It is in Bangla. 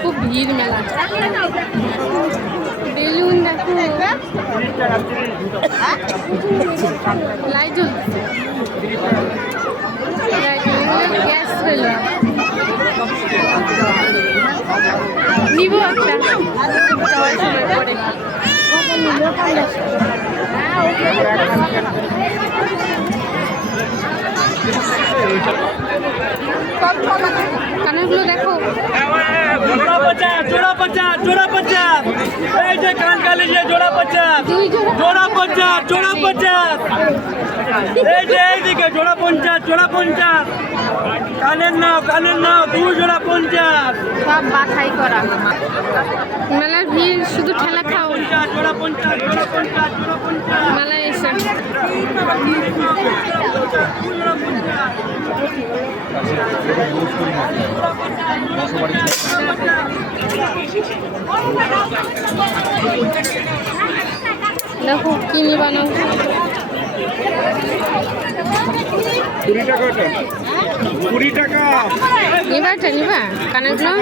খুব ভিড় মেলা। বেলুন দেখো, লাইট জ্বলছে, গ্যাস বেলুন নিব একটা যাওয়ার সময় পরে। কানেরগুলো দেখো, জোড়া 50 এই যে কান কালি যে জোড়া 50 এই যে এইদিকে জোড়া 50 কানের নাও 2 জোড়া 50 সব বাছাই করা। মেলার ভিড়, শুধু ঠেলা খাও। জোড়া 50 মেলায় এসে দেখো কি নিবানো। 20 টাকা নিবা কানেরগুলো।